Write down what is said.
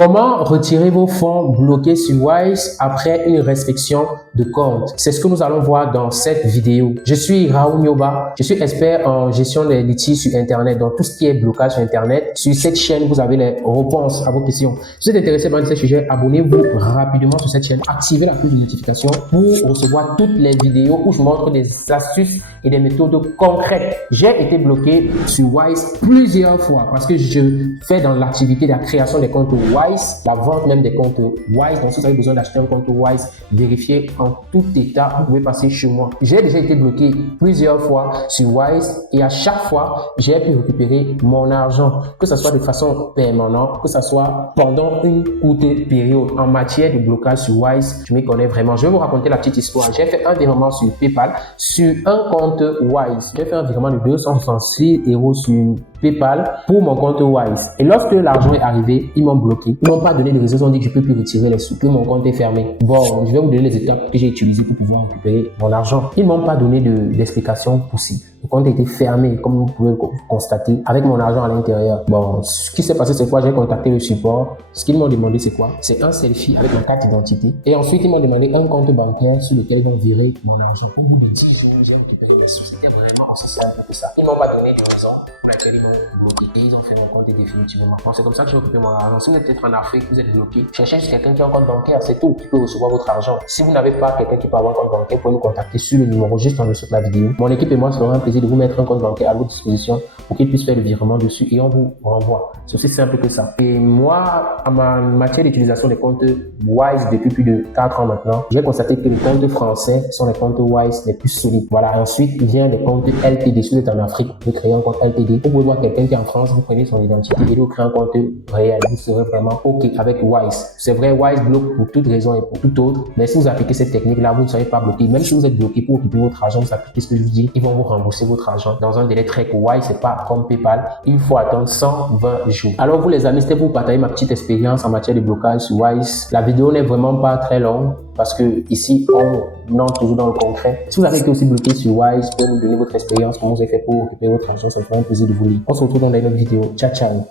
Comment retirer vos fonds bloqués sur Wise après une restriction de compte? C'est ce que nous allons voir dans cette vidéo. Je suis Raoul Nyoba, je suis expert en gestion des litiges sur Internet, donc tout ce qui est blocage sur Internet. Sur cette chaîne, vous avez les réponses à vos questions. Si vous êtes intéressé par ce sujet, abonnez-vous rapidement sur cette chaîne, activez la cloche de notification pour recevoir toutes les vidéos où je montre des astuces et des méthodes concrètes. J'ai été bloqué sur Wise plusieurs fois parce que je fais dans l'activité de la création des comptes Wise, la vente même des comptes Wise. Donc si vous avez besoin d'acheter un compte Wise, vérifiez en tout état, vous pouvez passer chez moi. J'ai déjà été bloqué plusieurs fois sur Wise et à chaque fois, j'ai pu récupérer mon argent, que ce soit de façon permanente, que ce soit pendant une courte période. En matière de blocage sur Wise, je m'y connais vraiment. Je vais vous raconter la petite histoire. J'ai fait un virement sur PayPal sur un compte Wise. J'ai fait un virement de 266 € sur PayPal pour mon compte Wise. Et lorsque l'argent est arrivé, ils m'ont bloqué. Ils m'ont pas donné de raison. Ils ont dit que je peux plus retirer les sous, que mon compte est fermé. Bon, je vais vous donner les étapes que j'ai utilisées pour pouvoir récupérer mon argent. Ils m'ont pas donné d'explication possible. Le compte était fermé, comme vous pouvez le constater, avec mon argent à l'intérieur. Bon, ce qui s'est passé, c'est quoi? J'ai contacté le support. Ce qu'ils m'ont demandé, c'est quoi? C'est un selfie avec ma carte d'identité. Et ensuite, ils m'ont demandé un compte bancaire sur lequel ils vont virer mon argent. Au bout d'une semaine, j'ai récupéré mes sous. C'était vraiment aussi simple que ça. Ils m'ont pas donné de raison pour laquelle ils m'ont bloqué. Et ils ont fait mon compte définitivement. Bon, c'est comme ça que j'ai récupéré mon argent. Si vous êtes peut-être en Afrique, vous êtes bloqué, cherchez juste quelqu'un qui a un compte bancaire, c'est tout, qui peut recevoir votre argent. Si vous n'avez pas quelqu'un qui peut avoir un compte bancaire, vous pouvez nous contacter sur le numéro juste en dessous de la vidéo. Mon équipe et moi, ça aura un plaisir de vous mettre un compte bancaire à votre disposition pour qu'il puisse faire le virement dessus et on vous renvoie. C'est aussi simple que ça. Et moi, en matière d'utilisation des comptes Wise depuis plus de 4 ans maintenant, j'ai constaté que les comptes français sont les comptes Wise les plus solides. Voilà. Et ensuite, il vient les comptes LTD. Si vous êtes en Afrique, vous créez un compte LTD. Vous pouvez voir quelqu'un qui est en France, vous prenez son identité et vous créez un compte réel. Vous serez vraiment OK avec Wise. C'est vrai, Wise bloque pour toute raison et pour tout autre. Mais si vous appliquez cette technique-là, vous ne serez pas bloqué. Même si vous êtes bloqué pour occuper votre argent, vous appliquez ce que je vous dis, ils vont vous rembourser votre argent dans un délai très court. Wise, c'est pas comme PayPal. Il faut attendre 120 jours. Alors vous les amis, c'était pour partager ma petite expérience en matière de blocage sur Wise. La vidéo n'est vraiment pas très longue parce que ici, on entre toujours dans le concret. Si vous avez été aussi bloqué sur Wise, vous pouvez nous donner votre expérience, comment vous avez fait pour récupérer votre argent. Ça me ferait un plaisir de vous lire. On se retrouve dans une autre vidéo. Ciao, ciao.